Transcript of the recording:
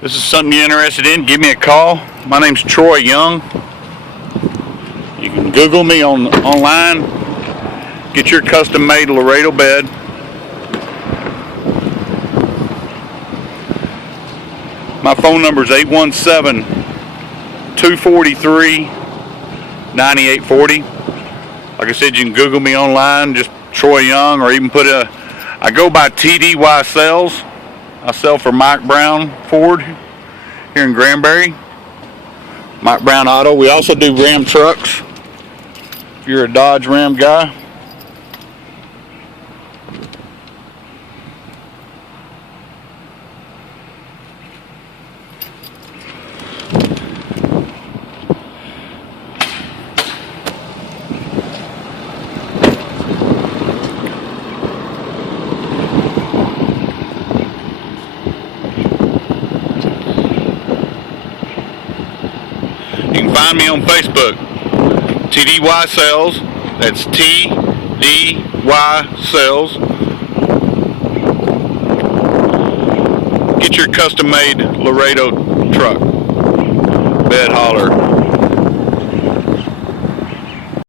This is something you're interested in, give me a call. My name's Troy Young. You can Google me online. Get your custom-made Laredo bed. My phone number is 817-243-9840. Like I said, you can Google me online, just Troy Young, or even I go by TDY Sales. I sell for Mike Brown Ford here in Granbury. Mike Brown Auto. We also do Ram trucks. If you're a Dodge Ram guy. You can find me on Facebook, TDY Sales. That's TDY Sales. Get your custom-made Laredo truck, bed hauler.